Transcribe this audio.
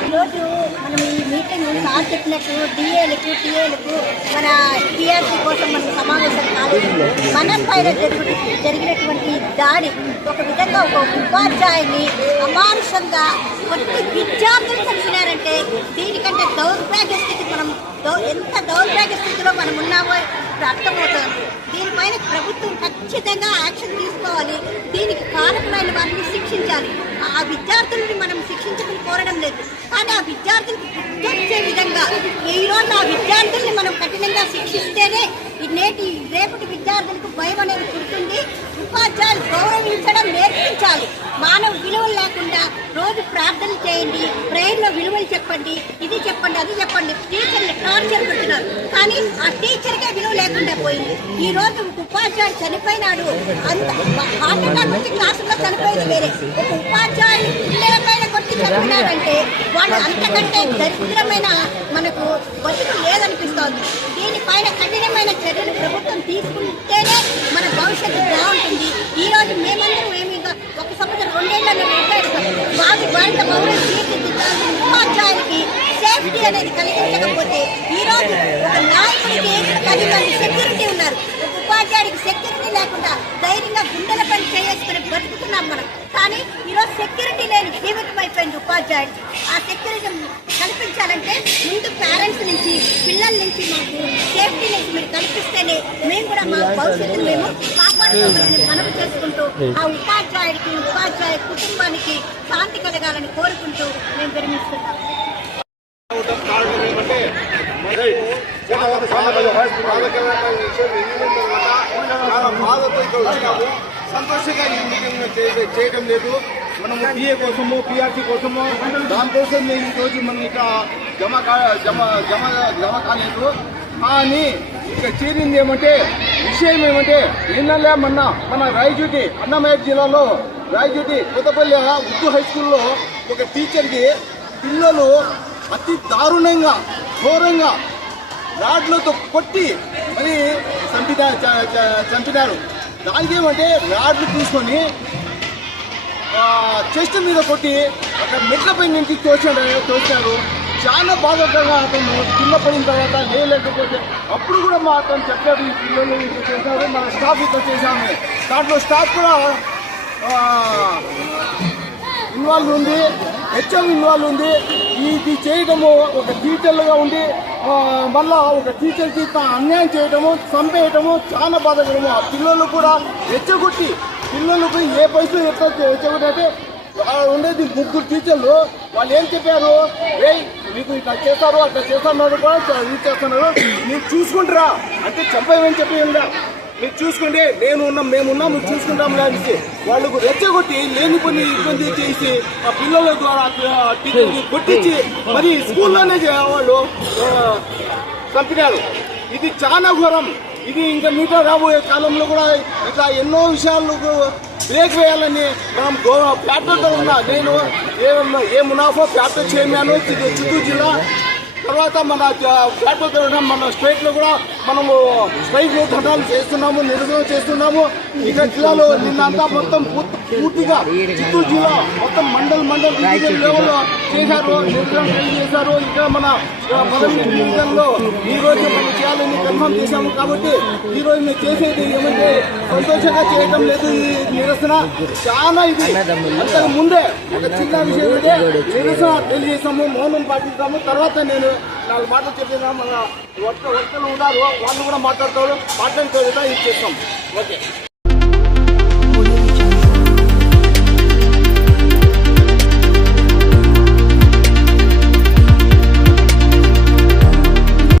ఈరోజు మనం ఈ మీటింగ్ సార్ చెప్పినట్టు డిఏలకు టీఏలకు మన టీఆర్సీ కోసం మనం సమావేశం కాలేదు మన పైన జరుగు జరిగినటువంటి దాడి ఒక విధంగా ఒక ఉపాధ్యాయుని అమానుషంగా కొట్టి విద్యార్థులు చనిపోయినారంటే దీనికంటే దౌర్భాగ్య స్థితి మనం దౌ- ఎంత దౌర్భాగ్య స్థితిలో మనం ఉన్నామో ఇప్పుడు దీనిపైన ప్రభుత్వం ఖచ్చితంగా యాక్షన్ తీసుకోవాలి. దీనికి కారకులైన వారిని శిక్షించాలి. ఆ విద్యార్థులని మనం శిక్షించమని కోరడం లేదు. కానీ ఆ విద్యార్థులకు గుర్తొచ్చే విధంగా ఈ రోజు ఆ విద్యార్థుల్ని మనం కఠినంగా శిక్షిస్తేనే ఈ నేటి రేపటి విద్యార్థులకు భయం అనేది పుడుతుంది. ఉపాధ్యాయులు గౌరవించడం నేర్పించాలి. మానవ విలువలు లేకుండా రోజు చేయండి ప్రేయర్లో విలువలు చెప్పండి ఇది చెప్పండి అది చెప్పండి. టీచర్ని టార్చర్ పెడుతున్నారు. కానీ ఆ టీచర్కే విలువ లేకుండా పోయింది. ఈ రోజు ఉపాధ్యాయుడు చనిపోయినాడు. అంత హార్ట్ అటాక్ వచ్చి క్లాసులో చనిపోయింది వేరే. ఒక ఉపాధ్యాయుడు పిల్లల కొట్టి చనిపోయినాడంటే వాళ్ళు అంతకంటే దరిద్రమైన మనకు బతుకు లేదనిపిస్తోంది. దీనిపైన కఠినమైన చర్యలు ప్రభుత్వం తీసుకుంటేనే మన భవిష్యత్తు బాగుంటుంది. ఈ రోజు మేమందరం ఏమి ఇంకా ఒక సంవత్సరం రెండేళ్ళలో బాలిక పౌరులు తీర్చిదిద్దాల్సిన ఉపాధ్యాయులకి సేఫ్టీ అనేది కలిగించకపోతే ఈరోజు ఒక నాయకుడికి పది మంది సెక్యూరిటీ ఉన్నారు. ఒక ఉపాధ్యాయుడికి సెక్యూరిటీ లేకుండా ధైర్యంగా గుండెల పని చేసుకుని బతుకుతున్నాం మనం. కానీ ఈరోజు సెక్యూరిటీ లేని జీవితం అయిపోయింది ఉపాధ్యాయుడు. ఆ సెక్యూరిటీ కల్పించాలంటే ముందు పేరెంట్స్ నుంచి పిల్లల నుంచి మాకు సేఫ్టీ నుంచి మీరు కల్పిస్తేనే మేము కూడా మా భవిష్యత్తును మేము మనవి చేసుకుంటూ ఆ ఉపాధ్యాయుడికి ఉపాధ్యాయ కుటుంబానికి శాంతి కలగాలని కోరుకుంటూ మేము విరమిస్తున్నాం. మనకు ఇక్కడ సంతోషంగా ఈ మీటింగ్ చేయడం లేదు. మనము పిఏ కోసము పిఆర్సీ కోసము దానికోసం మేము ఈరోజు మనం ఇక జమ కా- జమ జమ జమ కాలేదు. కానీ ఇక్కడ చేరింది ఏమంటే విషయం ఏమంటే నిన్నలే మొన్న మన రాయచూటి అన్నమయ్య జిల్లాలో రాయచూటి కొత్తపల్లి ఉర్దూ హై స్కూల్లో ఒక టీచర్కి పిల్లలు అతి దారుణంగా ఘోరంగా రాడ్లతో కొట్టి మరి చంపిన చంపినారు. దానికి ఏమంటే రాడ్లు తీసుకొని చెస్ట్ మీద కొట్టి ఒక మెట్లపై నుంచి తోచాడు తోచారు చాలా బాధాకరంగా అతను కింద పడిన తర్వాత లేకపోతే అప్పుడు కూడా మా అతను చెప్పాడు ఈ పిల్లలు ఇట్లా చేశారు మన స్టాఫ్ ఇట్లా చేశాము. దాంట్లో స్టాఫ్ కూడా ఇన్వాల్వ్ ఉంది హెచ్ఎం ఇన్వాల్వ్ ఉంది. ఇది చేయడము ఒక టీచర్లుగా ఉండి మళ్ళా ఒక టీచర్కి అన్యాయం చేయడము చంపేయటము చాలా బాధకరము. ఆ పిల్లలు కూడా రెచ్చగొట్టి పిల్లలకు ఏ పైసలు ఎట్లా రెచ్చగొట్టి అంటే ఉండేది ముగ్గురు టీచర్లు. వాళ్ళు ఏం చెప్పారు? ఏ మీకు ఇట్లా చేస్తారు అట్లా చేస్తున్నారు కూడా ఇది చేస్తున్నారు మీరు చూసుకుంటారా? అంటే చెప్పేమని చెప్పి ఉందా మీరు చూసుకుంటే నేను ఉన్నాం మేము ఉన్నాం మీరు చూసుకుంటాం అనేసి వాళ్ళకు రెచ్చగొట్టి లేని పని ఇబ్బంది చేసి ఆ పిల్లల ద్వారా టీచర్ని కొట్టించి మరి స్కూల్లోనే వాళ్ళు చంపినారు. ఇది చాలా ఘోరం. ఇది ఇంకా మీతో రాబోయే కాలంలో కూడా ఇట్లా ఎన్నో విషయాలు బ్రేక్ వేయాలని మనం ఫ్యాక్టరీతో ఉన్నా. నేను ఏ ఏ మునాఫా ఫ్యాక్టరీ చైర్మన్ చిత్తూరు జిల్లా. తర్వాత మన ఫ్యాక్టరీతో ఉన్న మన స్టేట్లో కూడా మనము స్ట్రైక్ ధర్నాలు చేస్తున్నాము నిరసన చేస్తున్నాము. ఇక జిల్లాలో నిన్నంతా మొత్తం పూర్తిగా చిత్తూరు జిల్లా మొత్తం మండల్ మండల్ లెవెల్లో చేశారు నిరసన చేశారు ఇంకా మన పదవిలో ఈ రోజు మనం చేయాలని కన్ఫర్మ్ చేశాము కాబట్టి ఈ రోజు మేము చేసేది ఏమంటే సంతోషంగా చేయడం లేదు ఈ నిరసన. చాలా ఇది అంతకు ముందే ఒక చిన్న విషయం అయితే నిరసన తెలియజేసాము మౌనం పాటిస్తాము. తర్వాత నేను నాలుగు మాటలు చెప్పిన మన వర్త వర్తలు ఉన్నారు వాళ్ళు కూడా మాట్లాడతారు మాట్లాడుతూ ఇది చేస్తాం ఓకే.